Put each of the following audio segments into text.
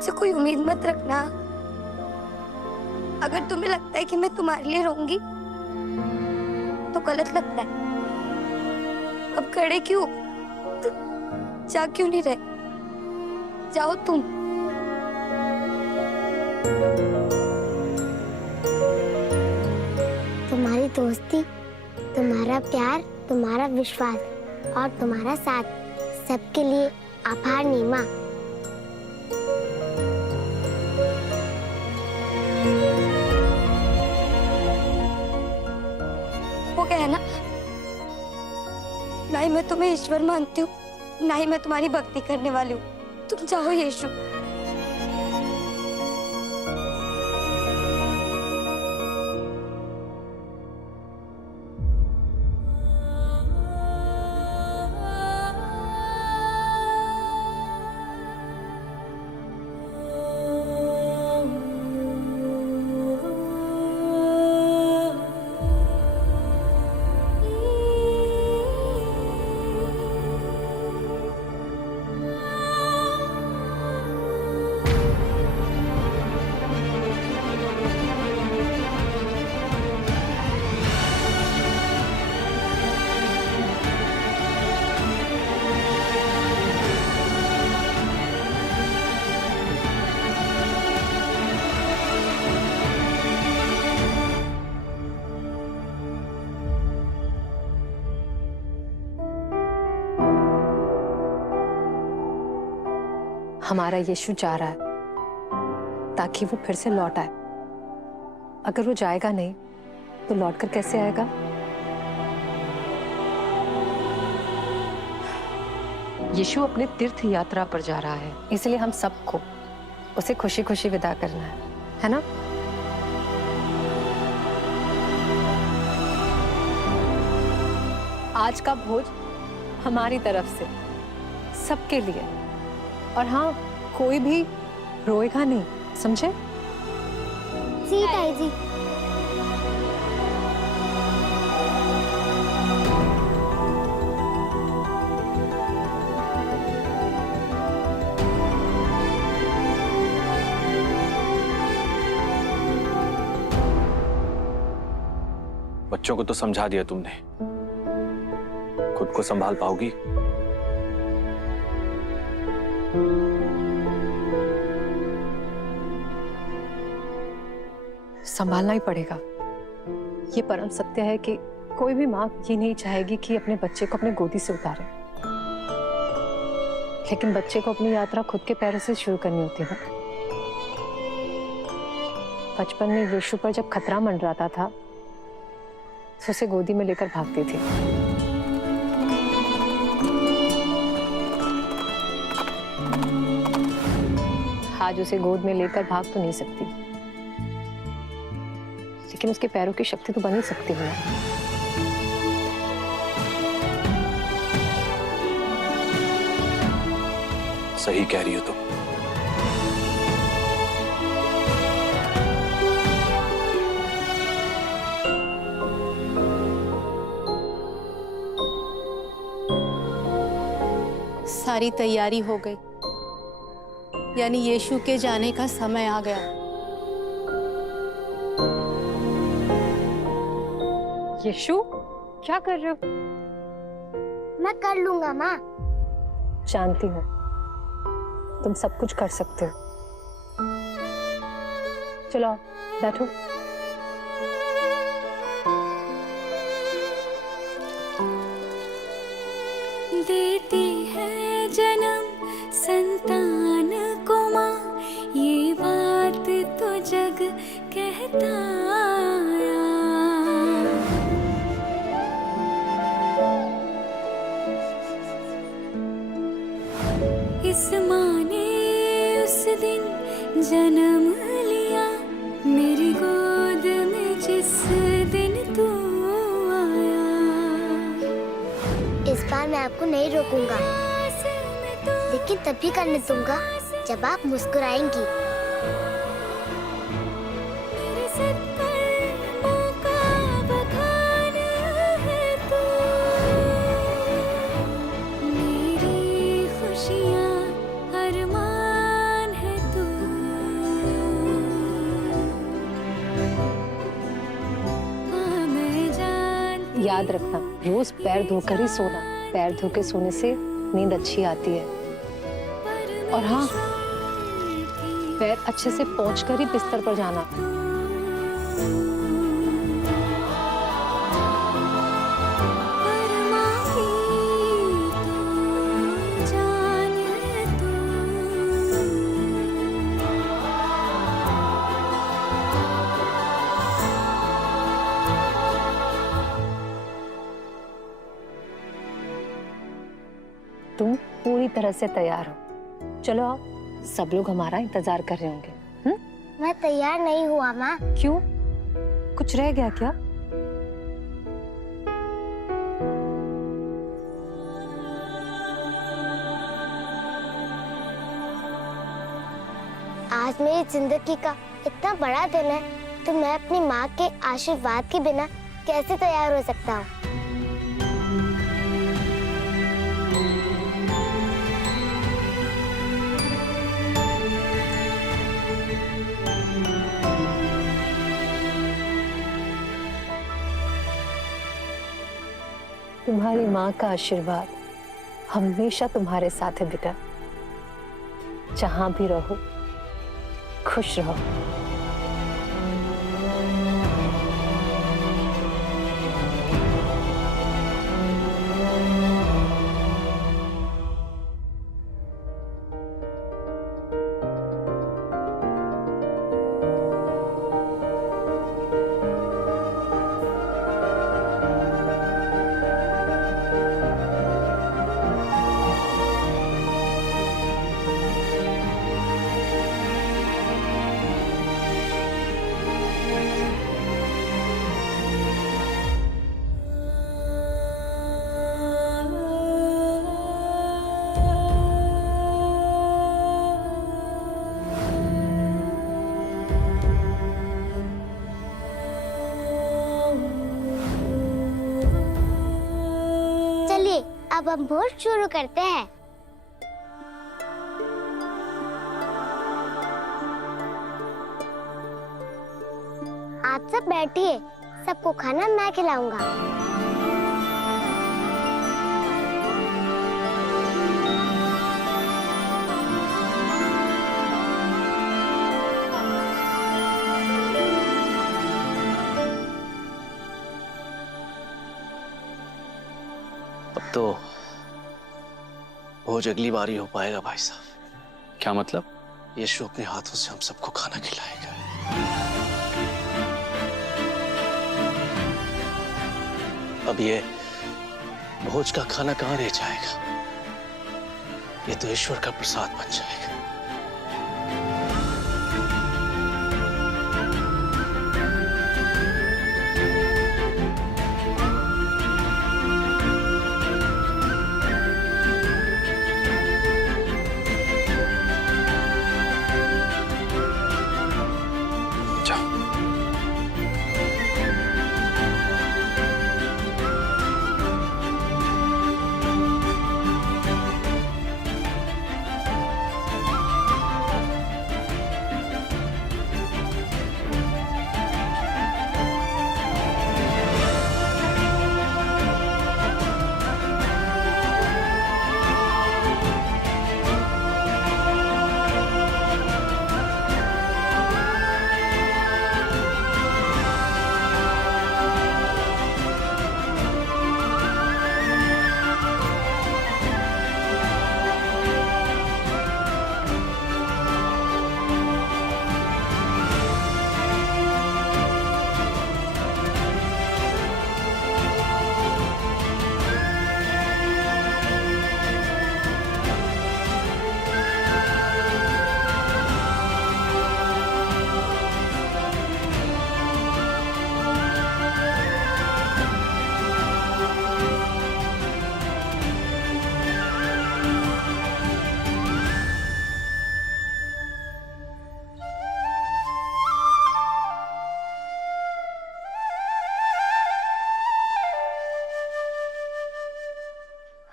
मुझसे कोई उम्मीद मत रखना। अगर तुम्हें लगता है कि मैं तुम्हारे लिए रहूंगी तो गलत लगता है। अब खड़े क्यों, तो जा क्यों नहीं रहे? जाओ तुम। तुम्हारी दोस्ती, तुम्हारा प्यार, तुम्हारा विश्वास और तुम्हारा साथ, सबके लिए आभार नीमा। वो क्या है ना, ही मैं तुम्हें ईश्वर मानती हूँ, ना ही मैं तुम्हारी भक्ति करने वाली हूँ। तुम जाओ यीशु। हमारा यीशु जा रहा है ताकि वो फिर से लौट आए। अगर वो जाएगा नहीं तो लौटकर कैसे आएगा? यीशु अपने तीर्थ यात्रा पर जा रहा है, इसलिए हम सबको उसे खुशी खुशी विदा करना है ना? आज का भोज हमारी तरफ से सबके लिए, और हाँ, कोई भी रोएगा नहीं, समझे? जी ताई जी। बच्चों को तो समझा दिया तुमने, खुद को संभाल पाओगी? संभालना ही पड़ेगा। ये परम सत्य है कि कोई भी माँ ये नहीं चाहेगी कि अपने बच्चे को अपने गोदी से उतारे, लेकिन बच्चे को अपनी यात्रा खुद के पैरों से शुरू करनी होती है। बचपन में यीशु पर जब खतरा मंडराता था तो उसे गोदी में लेकर भागती थी। आज उसे गोद में लेकर भाग तो नहीं सकती, लेकिन उसके पैरों की शक्ति तो बन ही सकती है। सही कह रही हो तुम। सारी तैयारी हो गई, यानी यीशु के जाने का समय आ गया। यीशु, क्या कर रहे हो? मैं कर लूंगा माँ। जानती हूँ तुम सब कुछ कर सकते हो। चलो बैठो। देती है जन्म संतान को माँ, ये बात तो जग कहता आया। इस माँ ने उस दिन जन्म लिया, मेरी गोद में जिस दिन तू आया। इस बार मैं आपको नहीं रोकूंगा, लेकिन तभी करने दूंगा जब आप मुस्कुराएंगी। मेरे सत्कर्मों का बखान है तू, मेरी खुशियाँ अरमान है तू। याद रखना, रोज पैर धोकर ही सोना। पैर धो के सोने से नींद अच्छी आती है। और हाँ, पैर अच्छे से पोंछकर ही बिस्तर पर जाना। तुम पूरी तरह से तैयार हो। चलो आओ, सब लोग हमारा इंतजार कर रहे होंगे। मैं तैयार नहीं हुआ माँ। क्यों? कुछ रह गया क्या? आज मेरी जिंदगी का इतना बड़ा दिन है, तो मैं अपनी माँ के आशीर्वाद के बिना कैसे तैयार हो सकता हूँ। तुम्हारी माँ का आशीर्वाद हमेशा तुम्हारे साथ है बेटा। जहां भी रहो, खुश रहो। चलिए अब हम भोज शुरू करते हैं। आप सब बैठिए, सबको खाना मैं खिलाऊंगा। अब तो भोज अगली बार ही हो पाएगा भाई साहब। क्या मतलब? यीशु अपने हाथों से हम सबको खाना खिलाएगा। अब ये भोज का खाना कहाँ रह जाएगा? ये तो ईश्वर का प्रसाद बन जाएगा।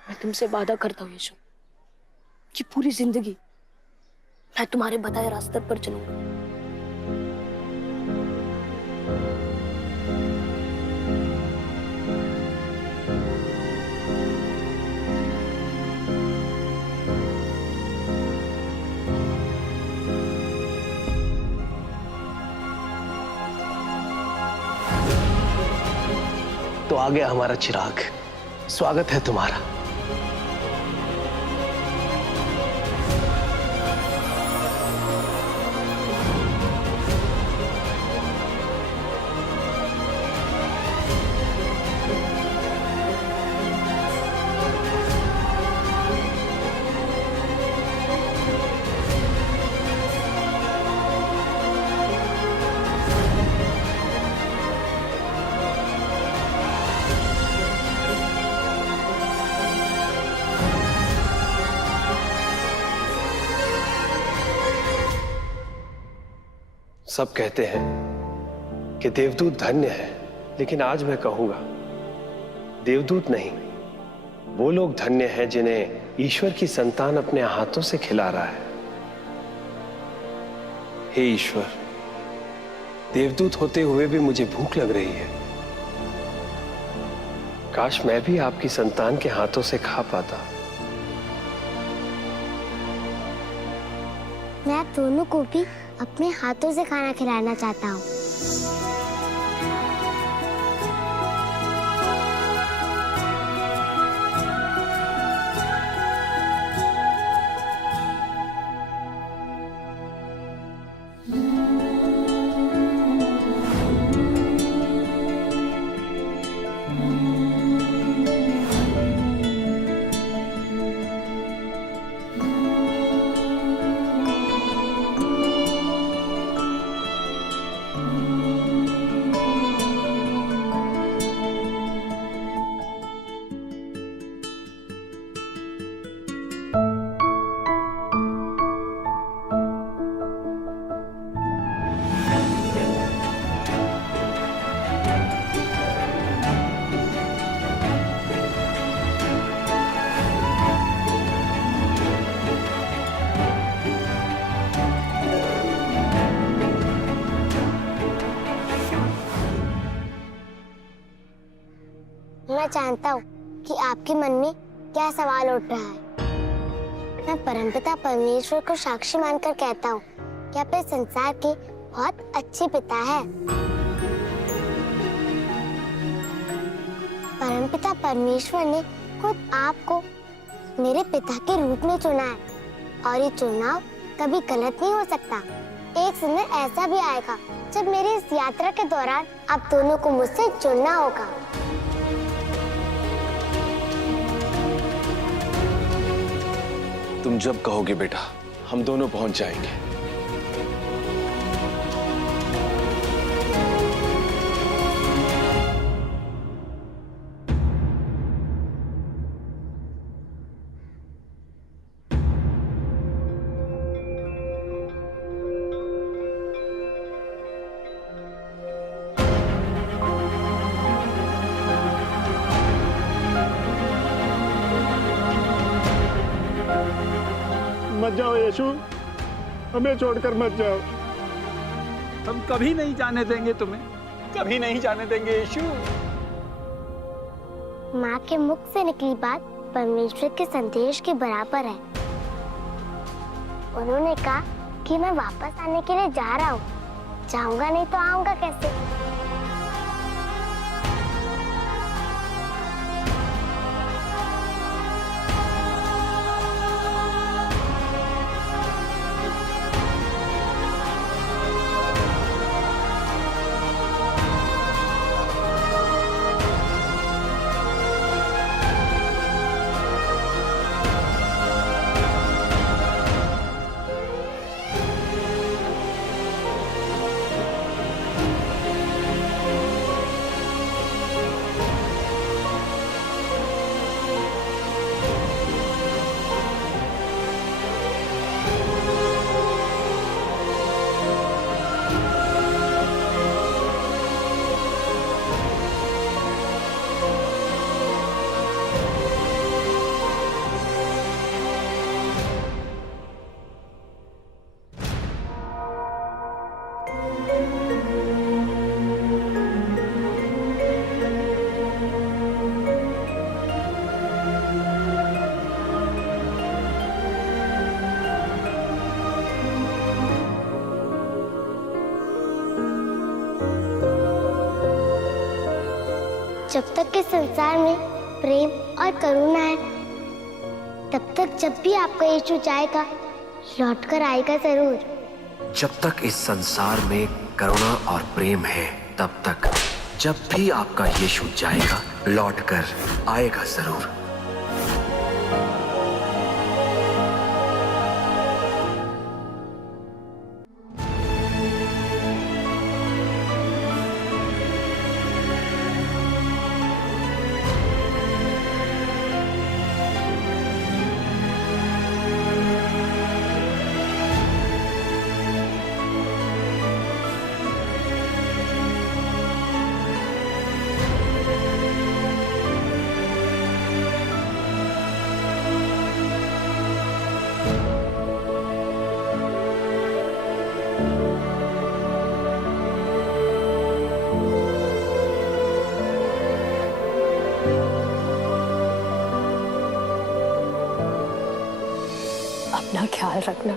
मैं तुमसे वादा करता हूँ यीशु कि पूरी जिंदगी मैं तुम्हारे बताए रास्ते पर चलूंगा। आ गया हमारा चिराग। स्वागत है तुम्हारा। सब कहते हैं कि देवदूत धन्य है, लेकिन आज मैं कहूंगा देवदूत नहीं, वो लोग धन्य हैं जिन्हें ईश्वर की संतान अपने हाथों से खिला रहा है। हे ईश्वर, देवदूत होते हुए भी मुझे भूख लग रही है। काश मैं भी आपकी संतान के हाथों से खा पाता। मैं दोनों को भी अपने हाथों से खाना खिलाना चाहता हूँ। मैं जानता हूँ कि आपके मन में क्या सवाल उठ रहा है। मैं परमपिता परमेश्वर को साक्षी मानकर कहता हूँ कि आप इस संसार के बहुत अच्छे पिता हैं। परमपिता परमेश्वर ने खुद आपको मेरे पिता के रूप में चुना है और ये चुनाव कभी गलत नहीं हो सकता। एक समय ऐसा भी आएगा जब मेरी इस यात्रा के दौरान आप दोनों को मुझसे जुड़ना होगा। तुम जब कहोगे बेटा, हम दोनों पहुंच जाएंगे। मत जाओ यीशु, हमें छोड़कर मत जाओ। हम कभी नहीं जाने देंगे तुम्हें, कभी नहीं जाने देंगे यीशु। माँ के मुख से निकली बात परमेश्वर के संदेश के बराबर है। उन्होंने कहा कि मैं वापस आने के लिए जा रहा हूँ, जाऊंगा नहीं तो आऊंगा कैसे। जब तक के संसार में प्रेम और करुणा है, तब तक जब भी आपका यीशु जाएगा, लौटकर आएगा जरूर। जब तक इस संसार में करुणा और प्रेम है, तब तक जब भी आपका यीशु जाएगा, लौटकर आएगा जरूर। अपना ख्याल रखना।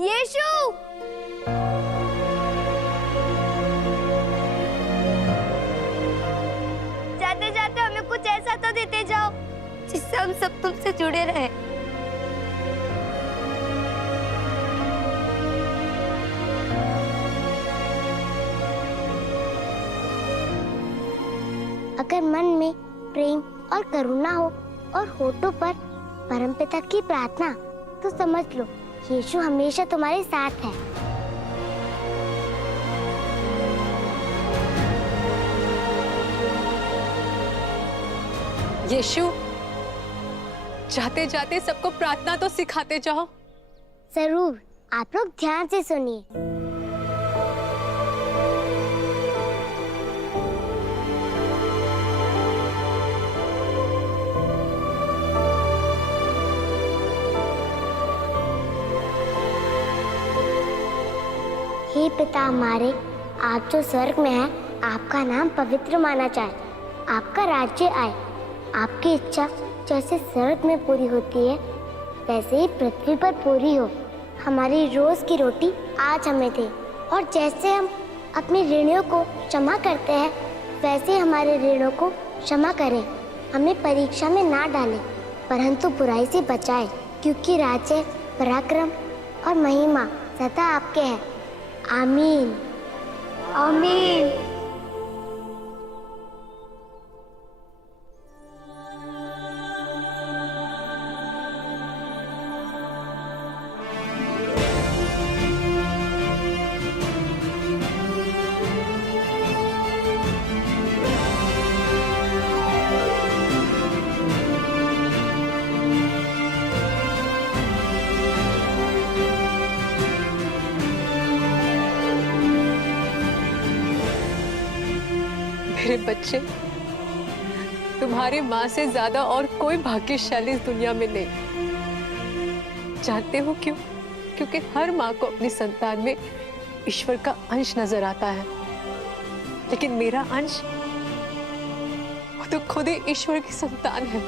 यीशु! जाते जाते हमें कुछ ऐसा तो देते जाओ जिससे हम सब तुमसे जुड़े रहे। अगर मन में प्रेम और करुणा हो और होठों पर परमपिता की प्रार्थना, तो समझ लो यीशु हमेशा तुम्हारे साथ है। यीशु, जाते जाते सबको प्रार्थना तो सिखाते जाओ। जरूर, आप लोग ध्यान से सुनिए। हे पिता हमारे, आप जो स्वर्ग में हैं, आपका नाम पवित्र माना जाए। आपका राज्य आए। आपकी इच्छा जैसे स्वर्ग में पूरी होती है, वैसे ही पृथ्वी पर पूरी हो। हमारी रोज की रोटी आज हमें दे, और जैसे हम अपने ऋणियों को क्षमा करते हैं, वैसे हमारे ऋणों को क्षमा करें। हमें परीक्षा में ना डालें, परंतु बुराई से बचाएं, क्योंकि राज्य, पराक्रम और महिमा सदा आपके हैं। आमीन। आमीन। मेरे बच्चे, तुम्हारी माँ से ज्यादा और कोई भाग्यशाली इस दुनिया में नहीं। जानते हो क्यों? क्योंकि हर माँ को अपनी संतान में ईश्वर का अंश नजर आता है, लेकिन मेरा अंश वो तो खुद ही ईश्वर की संतान है।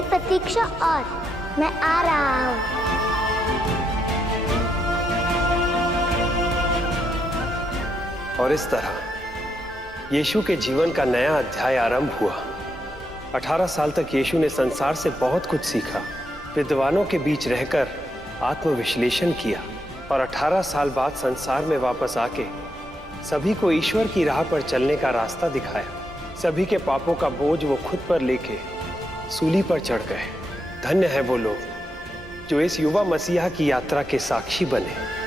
सी प्रतीक्षा और मैं आ रहा हूँ। और इस तरह यीशु के जीवन का नया अध्याय आरंभ हुआ। 18 साल तक यीशु ने संसार से बहुत कुछ सीखा, विद्वानों के बीच रहकर आत्मविश्लेषण किया और 18 साल बाद संसार में वापस आके सभी को ईश्वर की राह पर चलने का रास्ता दिखाया। सभी के पापों का बोझ वो खुद पर लेके सूली पर चढ़ गए। धन्य है वो लोग जो इस युवा मसीहा की यात्रा के साक्षी बने।